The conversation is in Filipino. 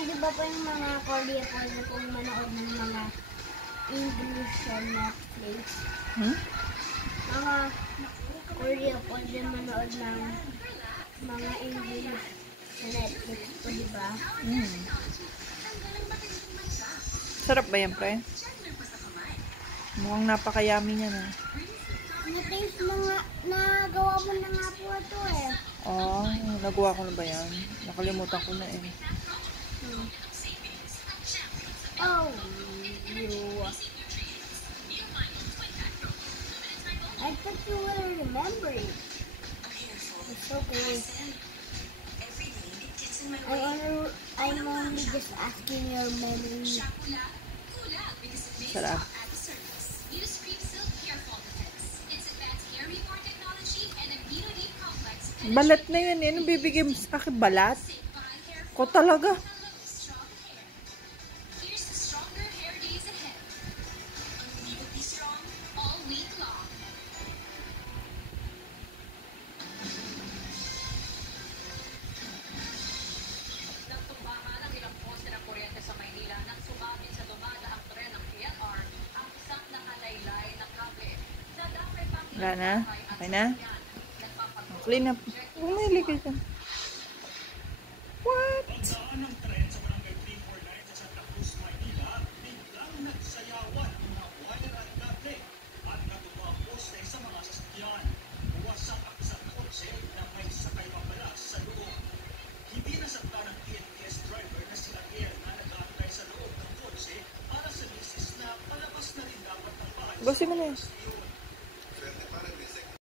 di ba po yung mga Korea pwede pong manood ng mga English sa Netflix? Mga Korea pwede manood ng mga English sa Netflix po, di ba? Sarap ba yan, pre? Mukhang napakayami niya na. Na-taste mo nga, nagawa mo na nga po ito eh. Oh, nagawa ko na ba yan? Nakalimutan ko na eh. Oh, you. I thought you would remember it. It's okay. I'm only just asking your memory. Sarap. Balat na yan eh. Anong bibigay mo sa akin? Balat? Ko talaga. Wala na? Okay na? Clean up. Umili ka dyan. What? Basin mo na yun.